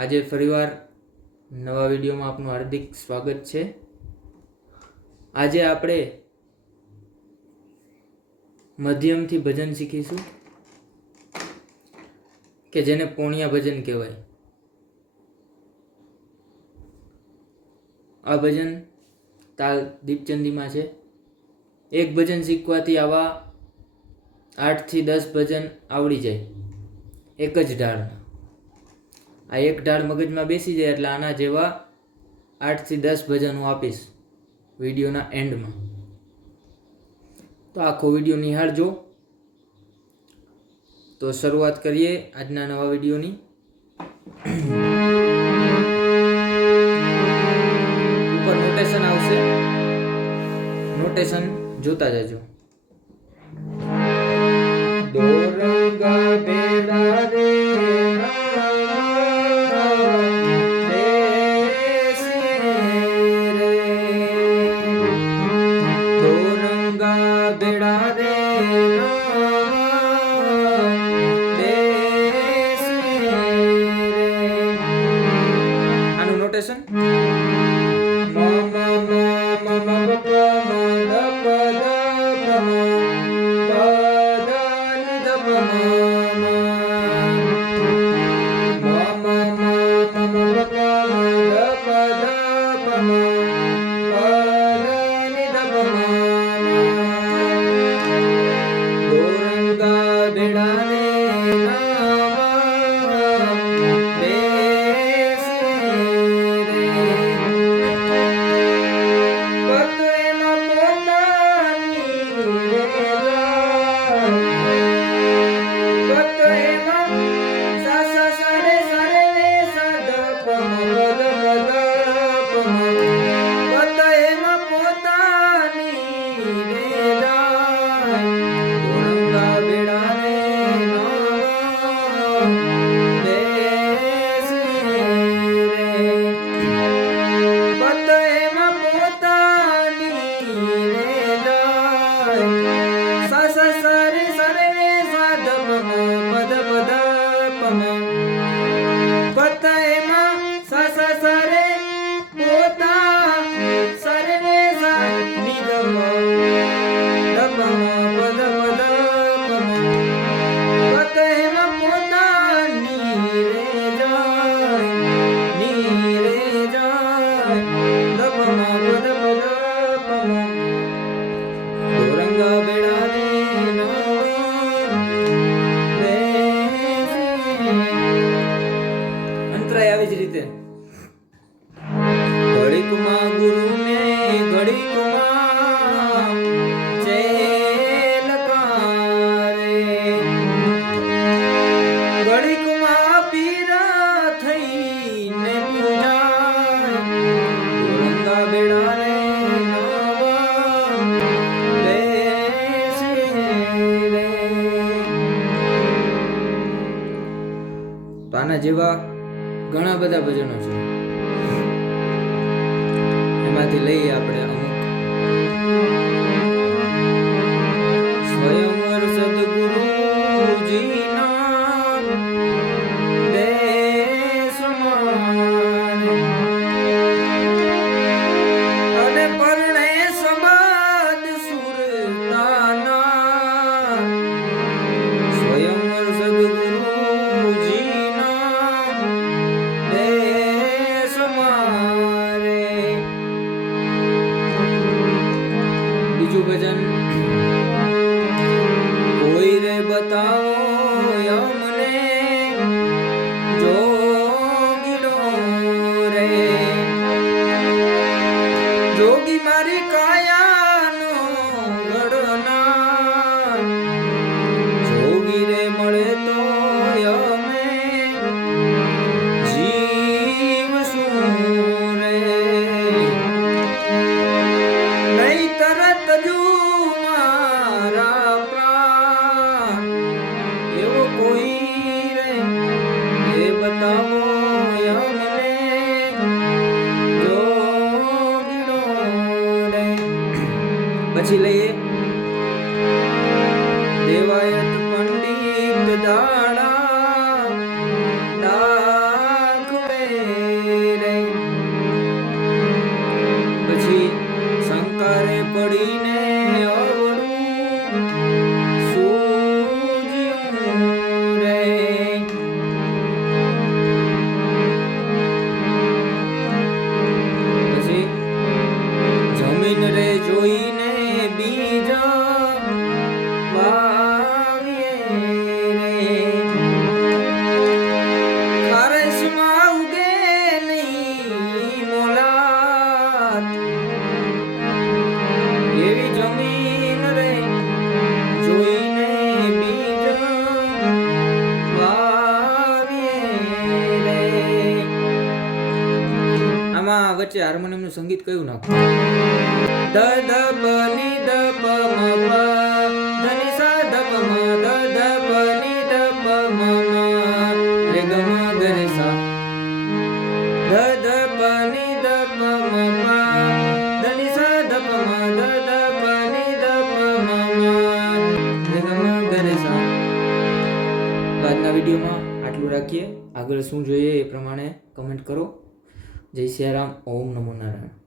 આજે ફરીવાર નવા વિડીયોમાં આપનું હાર્દિક સ્વાગત છે। આજે આપણે મધ્યમથી ભજન શીખીશું કે જેને પોણિયા ભજન કહેવાય। આ ભજન તાલ દીપચંદીમાં છે। એક ભજન શીખવાથી આવા 8 થી 10 ભજન આવડી જાય એક જ ઢાળમાં। આ એક ઢાળ મગજમાં બેસી જાય એટલે આના જેવા 8 થી 10 ભજન હું આપીશ વિડીયોના એન્ડમાં। તો આખો વિડીયો નિહાળજો। તો શરૂઆત કરીએ આજના નવા વિડીયોની। ઉપર નોટેશન આવશે, નોટેશન જોતા જજો। દોરંગા બેડા રે આના જેવા ઘણા બધા ભજનો છે, એમાંથી લઈએ આપણે અમુક। સ્વયંવર સદગુરુજીના દેશમાં અને પરણે સમાજ સુરતાના સ્વયંવર ભજન કોઈ રે બતાવો અમને જોગીનો રે જોગી મારી કાયાનો ગણના જોગી રે મળે તો અમે જીવશું રે નહીં તરત જ પછી લઈએ દેવાયત પંડિત દાણા દાખવે વચ્ચે હાર્મોનિયમનું સંગીત કયું નાખો? દ ધ પ ની દ પ મ પ ધ ની સા ધ પ મ દ ધ પ ની દ પ મ મ રે ગ મ ગ રે સા ધ ધ પ ની દ પ મ પ ધ ની સા ધ પ મ દ ધ પ ની દ પ મ મ રે ગ મ ગ રે સા. આજના વિડીયોમાં આટલું રાખીએ. આગળ શું જોઈએ એ પ્રમાણે કમેન્ટ કરો. જય સિયારામ. ઓમ નમો નારાયણ.